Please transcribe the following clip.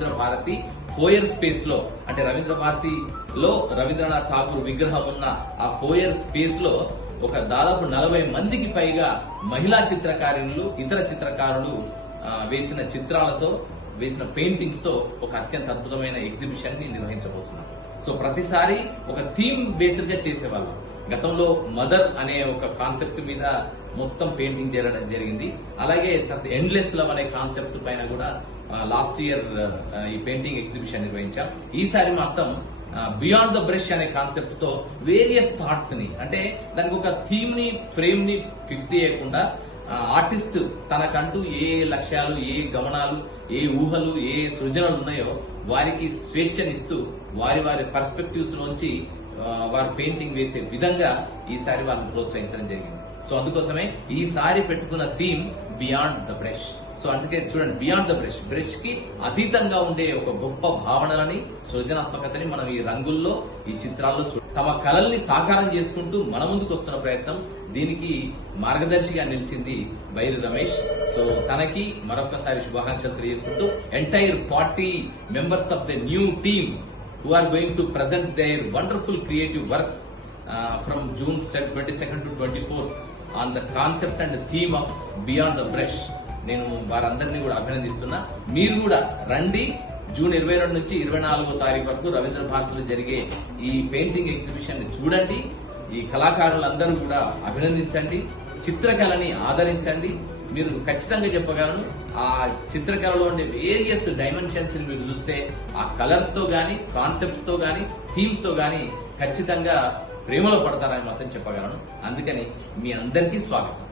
Ravindra Bharati ఫోయర్ space లో, అంటే రవీంద్ర భారతిలో రవీంద్రనాథ్ ఠాగూర్ విగ్రహం ఉన్న ఆ ఫోయర్ స్పేస్ లో ఒక దాదాపు 40 మందికి పైగా మహిళా చిత్రకారులు, ఇతర చిత్రకారులు వేసిన చిత్రాలతో, వేసిన పెయింటింగ్స్ తో ఒక అత్యంత అద్భుతమైన ఎగ్జిబిషన్ ని నిర్వహించబోతున్నాం. సో ప్రతిసారి ఒక థీమ్ బేస్డ్ గా చేసేవాళ్ళం. గతంలో మదర్ అనే ఒక కాన్సెప్ట్ మీద మొత్తం పెయింటింగ్ చేయడం జరిగింది. అలాగే ఎండ్లెస్ లవ్ అనే కాన్సెప్ట్ పైన కూడా లాస్ట్ ఇయర్ ఈ పెయింటింగ్ ఎగ్జిబిషన్ నిర్వహించాం. ఈసారి మొత్తం బియాండ్ ద బ్రష్ అనే కాన్సెప్ట్ తో వేరియస్ థాట్స్ ని, అంటే దానికి ఒక థీమ్ ని, ఫ్రేమ్ ని ఫిక్స్ చేయకుండా ఆర్టిస్ట్ తనకంటూ ఏ లక్ష్యాలు, ఏ గమనాలు, ఏ ఊహలు, ఏ సృజనలు ఉన్నాయో వారికి స్వేచ్ఛనిస్తూ వారి వారి పర్స్పెక్టివ్స్ నుంచి వారు పెయింటింగ్ వేసే విధంగా ఈసారి వారిని ప్రోత్సహించడం జరిగింది. సో అందుకోసమే ఈసారి పెట్టుకున్న theme beyond the brush. So అందుకే చూడండి, బియాండ్ ద బ్రష్, బ్రష్ కి అతీతంగా ఉండే ఒక గొప్ప భావనలని, సృజనాత్మకతని మనం ఈ రంగుల్లో, ఈ చిత్రాల్లో తమ కళల్ని సాకారం చేసుకుంటూ మన ముందుకు వస్తున్న ప్రయత్నం. దీనికి మార్గదర్శిగా నిలిచింది బైరి రమేష్. సో తనకి మరొకసారి శుభాకాంక్షలు తెలియజేసుకుంటూ entire 40 members of the new team who are going to present their wonderful creative works from June 22nd to 24th on the concept and the theme of Beyond the Brush. నేను వారందరినీ కూడా అభినందిస్తున్నా. మీరు కూడా రండి. జూన్ 22 నుంచి 24వ తారీఖు వరకు రవీంద్ర భారతిలో జరిగే ఈ పెయింటింగ్ ఎగ్జిబిషన్ ని చూడండి. ఈ కళాకారులందరూ కూడా అభినందించండి, చిత్రకళని ఆదరించండి. మీరు ఖచ్చితంగా చెప్పగలను, ఆ చిత్రకళలో ఉండే వేరియస్ డైమెన్షన్స్ మీరు చూస్తే ఆ కలర్స్ తో గానీ, కాన్సెప్ట్స్ తో గానీ, థీమ్స్ తో గానీ ఖచ్చితంగా ప్రేమలో పడతారని మాత్రం చెప్పగలను. అందుకని మీ అందరికీ స్వాగతం.